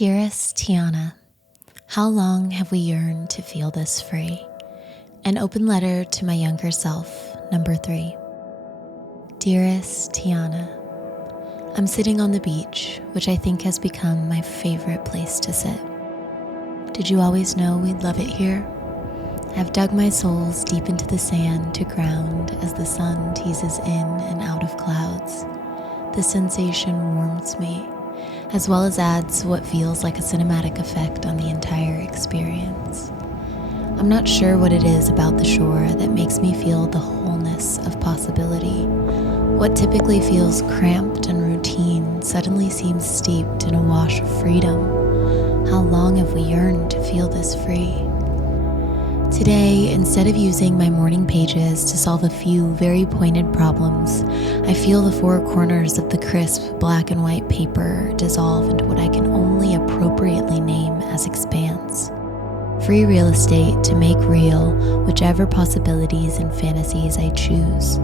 Dearest Tiana, how long have we yearned to feel this free? An open letter to my younger self, number 3. Dearest Tiana, I'm sitting on the beach, which I think has become my favorite place to sit. Did you always know we'd love it here? I've dug my soles deep into the sand to ground as the sun teases in and out of clouds. The sensation warms me, as well as adds what feels like a cinematic effect on the entire experience. I'm not sure what it is about the shore that makes me feel the wholeness of possibility. What typically feels cramped and routine suddenly seems steeped in a wash of freedom. How long have we yearned to feel this free? Today, instead of using my morning pages to solve a few very pointed problems, I feel the four corners of the crisp black and white paper dissolve into what I can only appropriately name as expanse. Free real estate to make real whichever possibilities and fantasies I choose.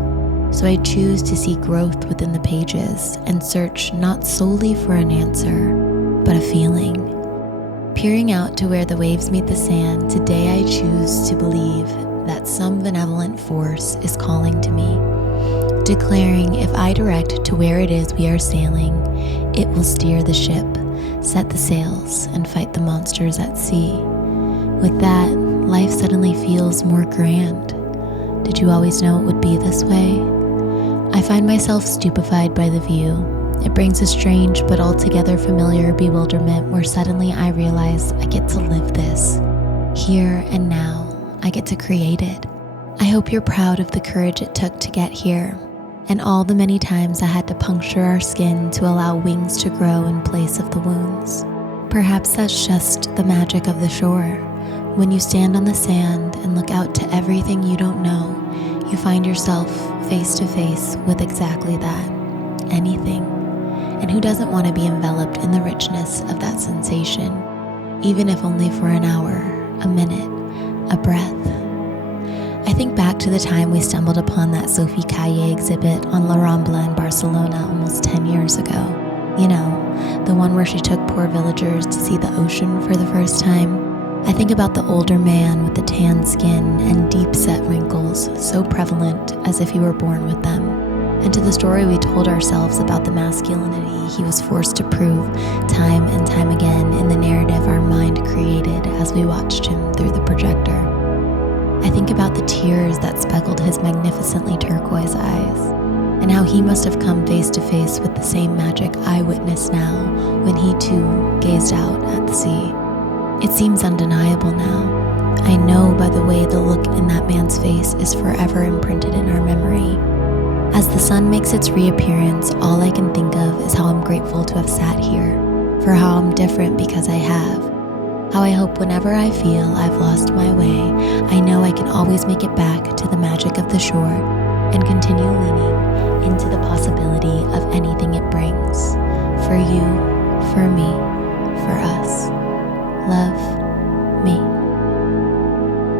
So I choose to see growth within the pages and search not solely for an answer, but a feeling. Peering out to where the waves meet the sand, today I choose to believe that some benevolent force is calling to me, declaring if I direct to where it is we are sailing, it will steer the ship, set the sails, and fight the monsters at sea. With that, life suddenly feels more grand. Did you always know it would be this way? I find myself stupefied by the view. It brings a strange but altogether familiar bewilderment where suddenly I realize I get to live this. Here and now, I get to create it. I hope you're proud of the courage it took to get here, and all the many times I had to puncture our skin to allow wings to grow in place of the wounds. Perhaps that's just the magic of the shore. When you stand on the sand and look out to everything you don't know, you find yourself face to face with exactly that, anything. And who doesn't want to be enveloped in the richness of that sensation, even if only for an hour, a minute, a breath? I think back to the time we stumbled upon that Sophie Calle exhibit on La Rambla in Barcelona almost 10 years ago. You know, the one where she took poor villagers to see the ocean for the first time. I think about the older man with the tan skin and deep-set wrinkles, so prevalent as if he were born with them. And to the story we told ourselves about the masculinity he was forced to prove time and time again in the narrative our mind created as we watched him through the projector. I think about the tears that speckled his magnificently turquoise eyes, and how he must have come face to face with the same magic I witness now when he too gazed out at the sea. It seems undeniable now. I know by the way the look in that man's face is forever imprinted in our memory. As the sun makes its reappearance, all I can think of is how I'm grateful to have sat here, for how I'm different because I have, how I hope whenever I feel I've lost my way, I know I can always make it back to the magic of the shore and continue leaning into the possibility of anything it brings, for you, for me,